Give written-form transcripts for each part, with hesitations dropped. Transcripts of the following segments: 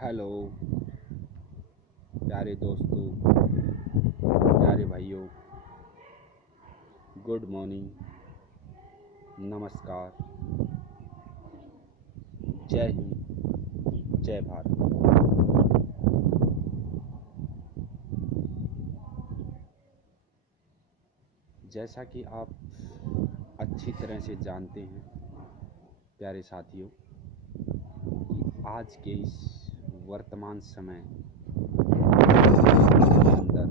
Hello प्यारे दोस्तों, प्यारे भाइयों, गुड मॉर्निंग, नमस्कार, जय हिंद, जय भारत। जैसा कि आप अच्छी तरह से जानते हैं प्यारे साथियों कि आज के इस वर्तमान समय के अंदर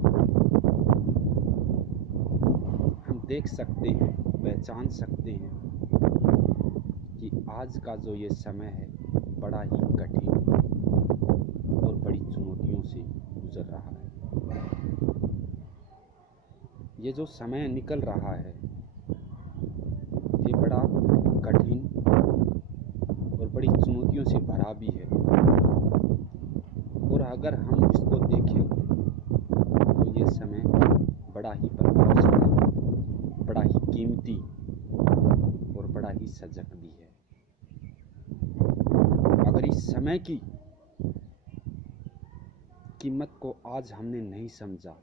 हम देख सकते हैं, पहचान सकते हैं कि आज का जो ये समय है बड़ा ही कठिन और बड़ी चुनौतियों से गुजर रहा है। ये जो समय निकल रहा है ये बड़ा कठिन और बड़ी चुनौतियों से भरा भी है। और अगर हम इसको देखें तो ये समय बड़ा ही प्रभावशाली, बड़ा ही कीमती और बड़ा ही सजग भी है। अगर इस समय की कीमत को आज हमने नहीं समझा,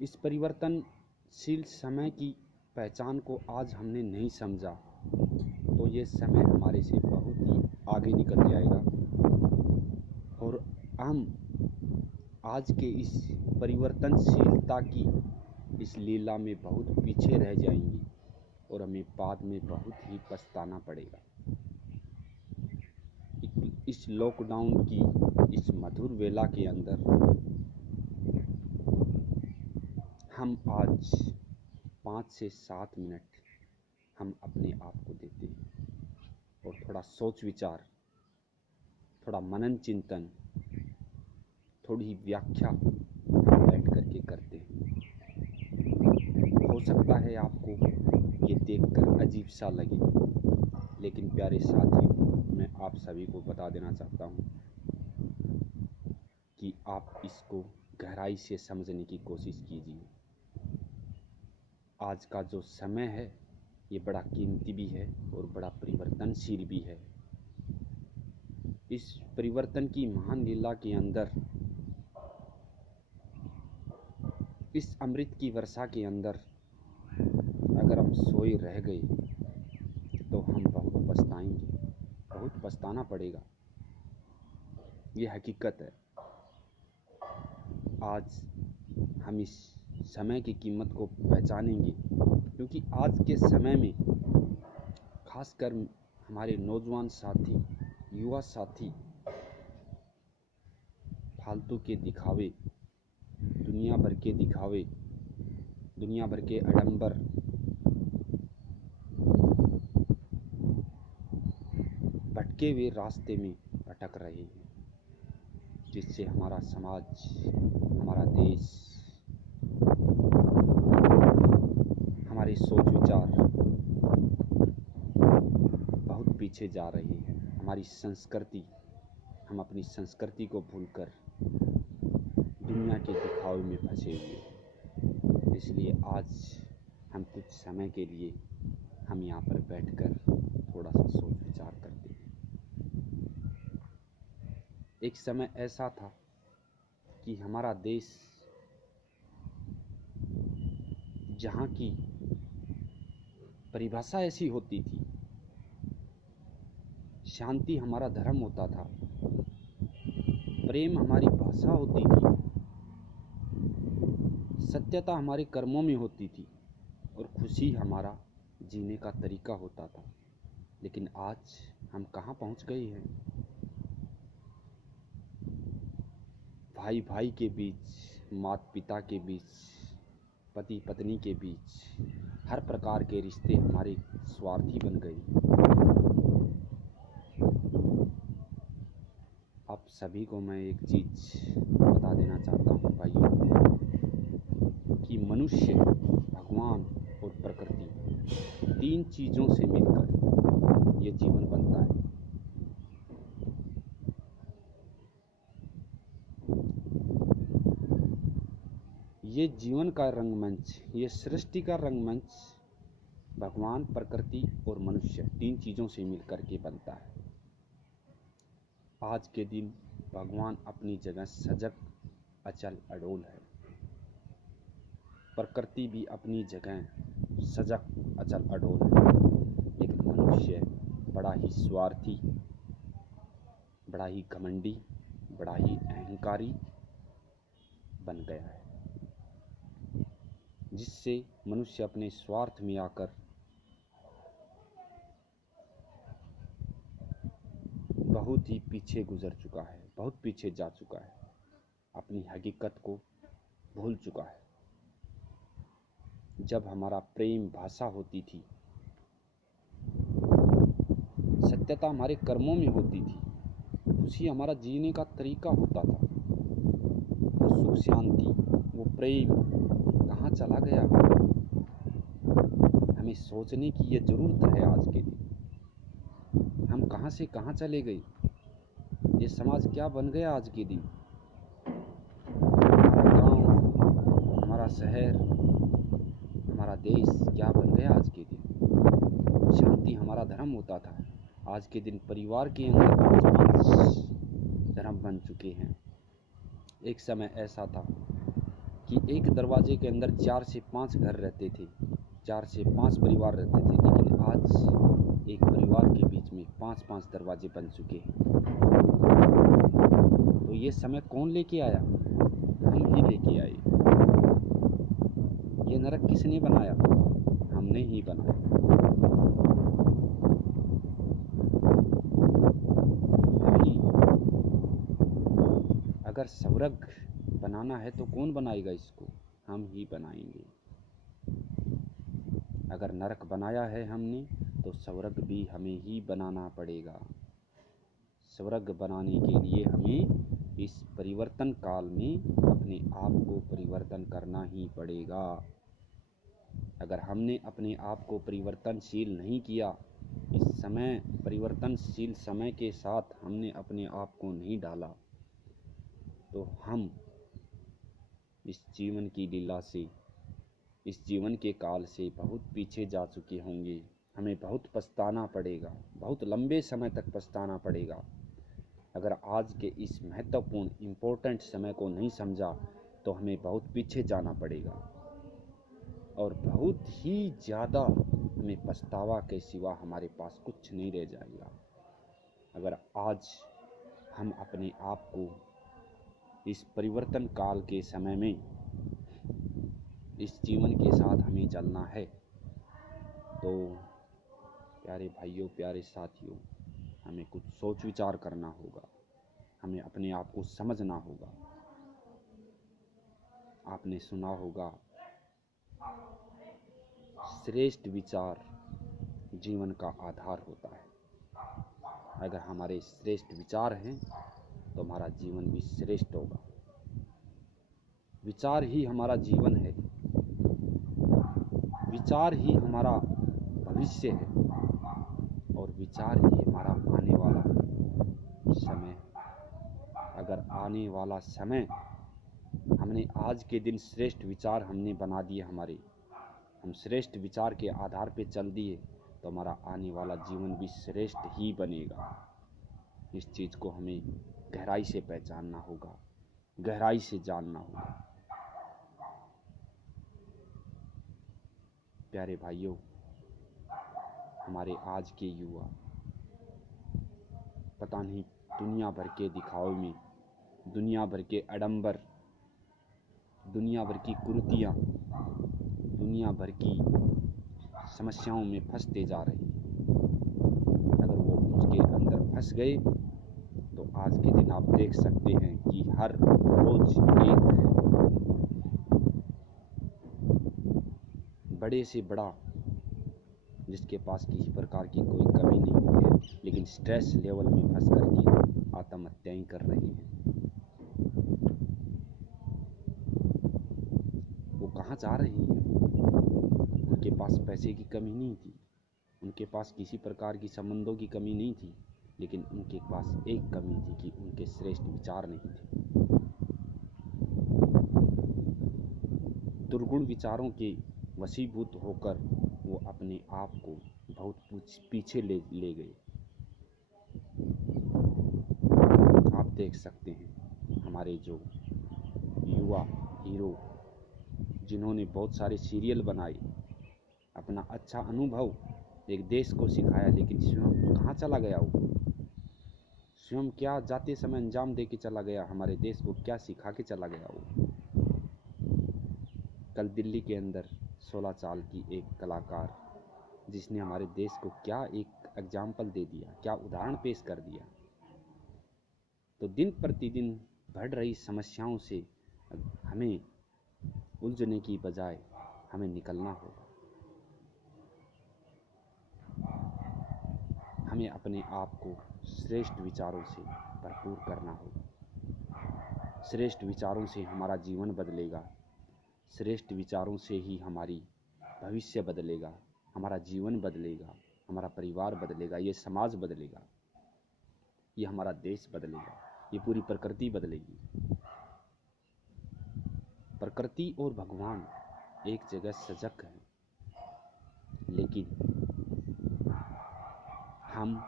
इस परिवर्तनशील समय की पहचान को आज हमने नहीं समझा, तो ये समय हमारे से बहुत ही आगे निकल जाएगा और हम आज के इस परिवर्तनशीलता की इस लीला में बहुत पीछे रह जाएंगे और हमें बाद में बहुत ही पछताना पड़ेगा। इस लॉकडाउन की इस मधुर वेला के अंदर हम आज 5 से 7 मिनट हम अपने आप को देते हैं और थोड़ा सोच विचार, थोड़ा मनन चिंतन, थोड़ी व्याख्या हम बैठ करके करते हैं। हो सकता है आपको ये देखकर अजीब सा लगे, लेकिन प्यारे साथियों, मैं आप सभी को बता देना चाहता हूँ कि आप इसको गहराई से समझने की कोशिश कीजिए। आज का जो समय है ये बड़ा कीमती भी है और बड़ा परिवर्तनशील भी है। इस परिवर्तन की महान लीला के अंदर, इस अमृत की वर्षा के अंदर अगर हम सोए रह गए तो हम बहुत पछताएंगे, बहुत पछताना पड़ेगा। ये हकीकत है। आज हम इस समय की कीमत को पहचानेंगे, क्योंकि आज के समय में खासकर हमारे नौजवान साथी, युवा साथी फालतू के दिखावे, दुनिया भर के दिखावे, दुनिया भर के आडंबर, भटके हुए रास्ते में भटक रहे हैं, जिससे हमारा समाज, हमारा देश, हमारे सोच विचार बहुत पीछे जा रहे हैं। हमारी संस्कृति, हम अपनी संस्कृति को भूलकर दुनिया के दिखावे में फंसे हुए। इसलिए आज हम कुछ समय के लिए हम यहाँ पर बैठकर थोड़ा सा सोच विचार करते हैं। एक समय ऐसा था कि हमारा देश, जहाँ की परिभाषा ऐसी होती थी, शांति हमारा धर्म होता था, प्रेम हमारी भाषा होती थी, सत्यता हमारे कर्मों में होती थी और खुशी हमारा जीने का तरीका होता था। लेकिन आज हम कहाँ पहुँच गए हैं? भाई भाई के बीच, माता पिता के बीच, पति पत्नी के बीच हर प्रकार के रिश्ते हमारे स्वार्थी बन गए। आप सभी को मैं एक चीज़ बता देना चाहता हूँ भाइयों, कि मनुष्य, भगवान और प्रकृति, 3 चीज़ों से मिलकर ये जीवन बनता है। ये जीवन का रंगमंच, ये सृष्टि का रंगमंच भगवान, प्रकृति और मनुष्य, 3 चीज़ों से मिलकर के बनता है। आज के दिन भगवान अपनी जगह सजग अचल अडोल है। प्रकृति भी अपनी जगह सजग अचल अडोल है, लेकिन मनुष्य बड़ा ही स्वार्थी, बड़ा ही घमंडी, बड़ा ही अहंकारी बन गया है, जिससे मनुष्य अपने स्वार्थ में आकर बहुत ही पीछे गुजर चुका है, बहुत पीछे जा चुका है, अपनी हकीकत को भूल चुका है। जब हमारा प्रेम भाषा होती थी, सत्यता हमारे कर्मों में होती थी, खुशी हमारा जीने का तरीका होता था, वो सुख शांति, वो प्रेम कहाँ चला गया? हमें सोचने की ये जरूरत है। आज के दिन हम कहाँ से कहाँ चले गए? ये समाज क्या बन गया आज के दिन? हमारा गांव, हमारा शहर, हमारा देश क्या बन गया आज के दिन? शांति हमारा धर्म होता था, आज के दिन परिवार के अंदर 5-5 धर्म बन चुके हैं। एक समय ऐसा था कि एक दरवाजे के अंदर 4 से 5 घर रहते थे, 4 से 5 परिवार रहते थे, लेकिन आज एक परिवार के बीच में 5-5 दरवाजे बन चुके हैं। तो ये समय कौन लेके आया? हम ही लेके आए। ये नरक किसने बनाया? हमने ही बनाया। अभी अगर स्वर्ग बनाना है तो कौन बनाएगा इसको? हम ही बनाएंगे। अगर नरक बनाया है हमने तो स्वर्ग भी हमें ही बनाना पड़ेगा। स्वर्ग बनाने के लिए हमें इस परिवर्तन काल में अपने आप को परिवर्तन करना ही पड़ेगा। अगर हमने अपने आप को परिवर्तनशील नहीं किया, इस समय परिवर्तनशील समय के साथ हमने अपने आप को नहीं डाला, तो हम इस जीवन की लीला से, इस जीवन के काल से बहुत पीछे जा चुके होंगे। हमें बहुत पछताना पड़ेगा, बहुत लंबे समय तक पछताना पड़ेगा। अगर आज के इस महत्वपूर्ण इम्पोर्टेंट समय को नहीं समझा तो हमें बहुत पीछे जाना पड़ेगा और बहुत ही ज़्यादा हमें पछतावा के सिवा हमारे पास कुछ नहीं रह जाएगा। अगर आज हम अपने आप को इस परिवर्तन काल के समय में, इस जीवन के साथ हमें चलना है, तो प्यारे भाइयों, प्यारे साथियों, हमें कुछ सोच विचार करना होगा, हमें अपने आप को समझना होगा। आपने सुना होगा, श्रेष्ठ विचार जीवन का आधार होता है। अगर हमारे श्रेष्ठ विचार हैं तो हमारा जीवन भी श्रेष्ठ होगा। विचार ही हमारा जीवन है, विचार ही हमारा भविष्य है और विचार ही हमारा आने वाला समय। अगर आने वाला समय हमने आज के दिन श्रेष्ठ विचार हमने बना दिए, हम श्रेष्ठ विचार के आधार पे चल दिए, तो हमारा आने वाला जीवन भी श्रेष्ठ ही बनेगा। इस चीज़ को हमें गहराई से पहचानना होगा, गहराई से जानना होगा। प्यारे भाइयों, हमारे आज के युवा पता नहीं दुनिया भर के दिखावे में, दुनिया भर के आडंबर, दुनिया भर की कुरीतियाँ, दुनिया भर की समस्याओं में फंसते जा रहे हैं। अगर वो उसके अंदर फंस गए तो आज के दिन आप देख सकते हैं कि हर रोज एक बड़े से बड़ा, जिसके पास किसी प्रकार की कोई कमी नहीं है, लेकिन स्ट्रेस लेवल में फंस करके आत्महत्याएं कर रहे हैं। वो कहाँ जा रहे हैं? उनके पास पैसे की कमी नहीं थी, उनके पास किसी प्रकार की संबंधों की कमी नहीं थी, लेकिन उनके पास एक कमी थी कि उनके श्रेष्ठ विचार नहीं थे। दुर्गुण विचारों के वशीभूत होकर वो अपने आप को बहुत पीछे ले गए। देख सकते हैं हमारे जो युवा हीरो जिन्होंने बहुत सारे सीरियल बनाए, अपना अच्छा अनुभव एक देश को सिखाया, लेकिन स्वयं कहाँ चला गया वो? स्वयं क्या जाते समय अंजाम दे के चला गया? हमारे देश को क्या सिखा के चला गया वो? कल दिल्ली के अंदर 16 साल की एक कलाकार जिसने हमारे देश को क्या एक एग्जाम्पल दे दिया, क्या उदाहरण पेश कर दिया। तो दिन प्रतिदिन बढ़ रही समस्याओं से हमें उलझने की बजाय हमें निकलना होगा। हमें अपने आप को श्रेष्ठ विचारों से भरपूर करना होगा। श्रेष्ठ विचारों से हमारा जीवन बदलेगा, श्रेष्ठ विचारों से ही हमारी भविष्य बदलेगा, हमारा जीवन बदलेगा, हमारा परिवार बदलेगा, ये समाज बदलेगा, ये हमारा देश बदलेगा, ये पूरी प्रकृति बदलेगी। प्रकृति और भगवान एक जगह सजग हैं, लेकिन हम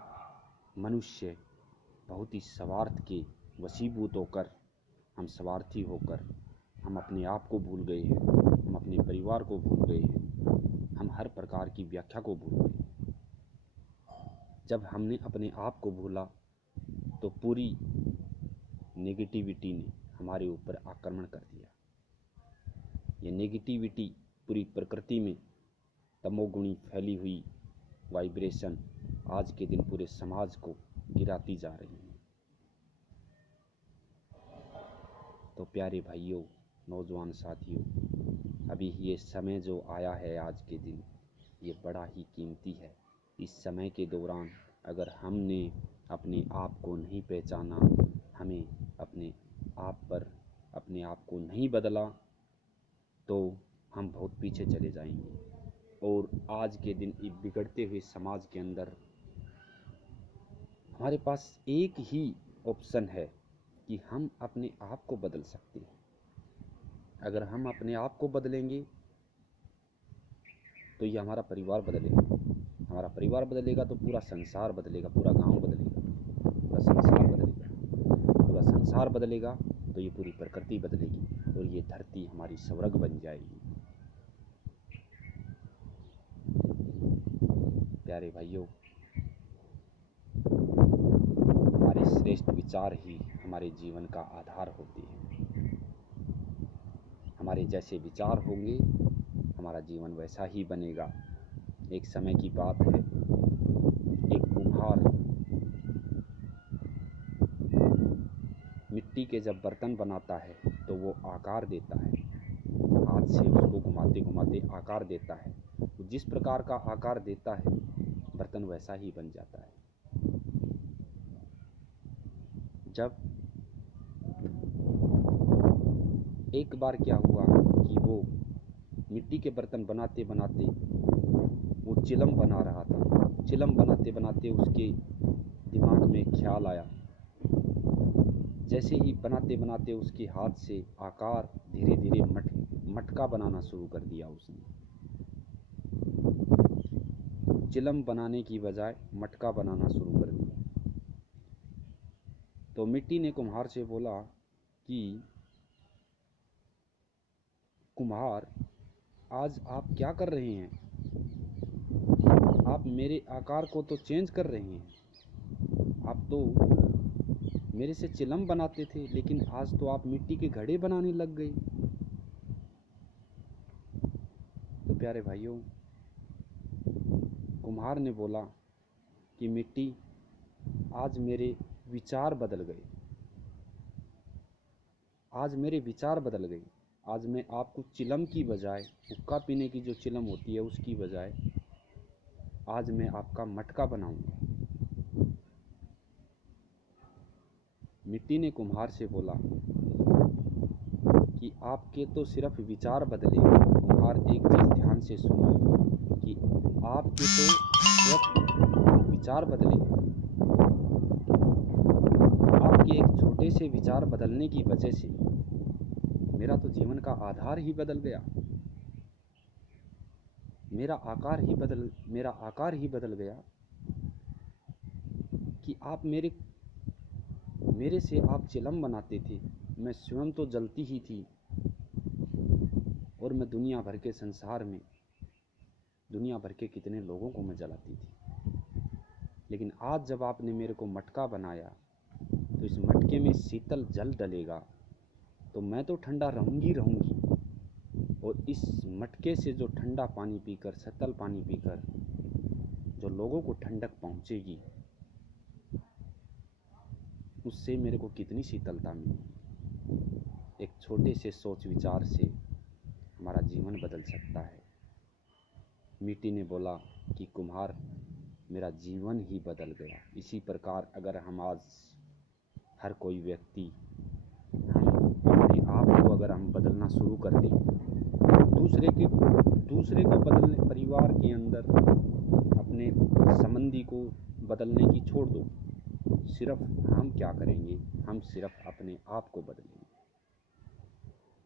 मनुष्य बहुत ही स्वार्थ के वशीभूत होकर, हम स्वार्थी होकर हम अपने आप को भूल गए हैं, हम अपने परिवार को भूल गए हैं, हम हर प्रकार की व्याख्या को भूल गए। जब हमने अपने आप को भूला तो पूरी नेगेटिविटी ने हमारे ऊपर आक्रमण कर दिया। ये नेगेटिविटी पूरी प्रकृति में तमोगुणी फैली हुई वाइब्रेशन आज के दिन पूरे समाज को गिराती जा रही है। तो प्यारे भाइयों, नौजवान साथियों, अभी ये समय जो आया है आज के दिन, ये बड़ा ही कीमती है। इस समय के दौरान अगर हमने अपने आप को नहीं पहचाना, हमें अपने आप को नहीं बदला, तो हम बहुत पीछे चले जाएंगे। और आज के दिन इस बिगड़ते हुए समाज के अंदर हमारे पास एक ही ऑप्शन है कि हम अपने आप को बदल सकते हैं। अगर हम अपने आप को बदलेंगे तो ये हमारा परिवार बदलेगा, हमारा परिवार बदलेगा तो पूरा संसार बदलेगा, पूरा गांव बदलेगा, पूरा संसार बदलेगा, पूरा संसार बदलेगा तो ये पूरी प्रकृति बदलेगी और ये धरती हमारी स्वर्ग बन जाएगी। प्यारे भाइयों, हमारे श्रेष्ठ विचार ही हमारे जीवन का आधार होते हैं। हमारे जैसे विचार होंगे हमारा जीवन वैसा ही बनेगा। एक समय की बात है, एक कुम्हार मिट्टी के जब बर्तन बनाता है तो वो आकार देता है, हाथ से उसको घुमाते घुमाते आकार देता है। वो जिस प्रकार का आकार देता है बर्तन वैसा ही बन जाता है। जब एक बार क्या हुआ कि वो मिट्टी के बर्तन बनाते बनाते वो चिलम बना रहा था। चिलम बनाते बनाते उसके दिमाग में ख्याल आया, जैसे ही बनाते बनाते उसके हाथ से आकार धीरे धीरे मटका बनाना शुरू कर दिया। उसने चिलम बनाने की बजाय मटका बनाना शुरू कर दिया। तो मिट्टी ने कुम्हार से बोला कि कुम्हार, आज आप क्या कर रहे हैं? आप मेरे आकार को तो चेंज कर रहे हैं। आप तो मेरे से चिलम बनाते थे, लेकिन आज तो आप मिट्टी के घड़े बनाने लग गए। तो प्यारे भाइयों, कुम्हार ने बोला कि मिट्टी, आज मेरे विचार बदल गए, आज मेरे विचार बदल गए। आज मैं आपको चिलम की बजाय, हुक्का पीने की जो चिलम होती है उसकी बजाय आज मैं आपका मटका बनाऊंगा। मिट्टी ने कुम्हार से बोला कि आपके तो सिर्फ विचार बदले। कुम्हार, एक चीज़ ध्यान से सुनो कि आपके तो सिर्फ विचार बदले हैं। आपके एक छोटे से विचार बदलने की वजह से मेरा तो जीवन का आधार ही बदल गया। मेरा आकार ही बदल गया कि आप मेरे से आप चिलम बनाते थे, मैं स्वयं तो जलती ही थी, और मैं दुनिया भर के संसार में दुनिया भर के कितने लोगों को मैं जलाती थी। लेकिन आज जब आपने मेरे को मटका बनाया, तो इस मटके में शीतल जल डलेगा, तो मैं तो ठंडा रहूँगी, और इस मटके से जो ठंडा पानी पीकर, शीतल पानी पीकर जो लोगों को ठंडक पहुँचेगी, उससे मेरे को कितनी शीतलता मिलेगी। एक छोटे से सोच विचार से हमारा जीवन बदल सकता है। मिट्टी ने बोला कि कुम्हार, मेरा जीवन ही बदल गया। इसी प्रकार अगर हम आज हर कोई व्यक्ति, हम अपने आप को अगर हम बदलना शुरू कर दें, दूसरे को बदलने, परिवार के अंदर अपने संबंधी को बदलने की छोड़ दो, सिर्फ हम क्या करेंगे, हम सिर्फ अपने आप को बदलेंगे।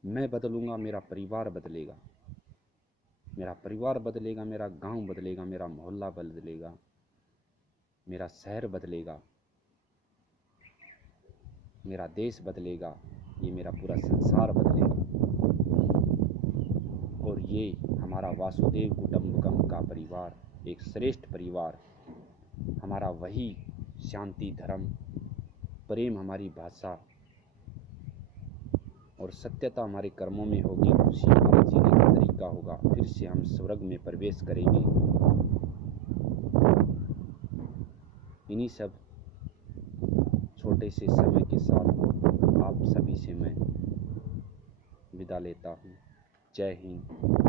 मैं बदलूँगा, मेरा परिवार बदलेगा, मेरा परिवार बदलेगा, मेरा गांव बदलेगा, मेरा मोहल्ला बदलेगा, मेरा शहर बदलेगा, मेरा देश बदलेगा, ये मेरा पूरा संसार बदलेगा। और ये हमारा वासुदेव कुटुंबकम का परिवार, एक श्रेष्ठ परिवार, हमारा वही शांति, धर्म, प्रेम हमारी भाषा और सत्यता हमारे कर्मों में होगी, खुशी हमारे जीने का तरीका होगा। फिर से हम स्वर्ग में प्रवेश करेंगे। इन्हीं सब छोटे से समय के साथ आप सभी से मैं विदा लेता हूँ। जय हिंद।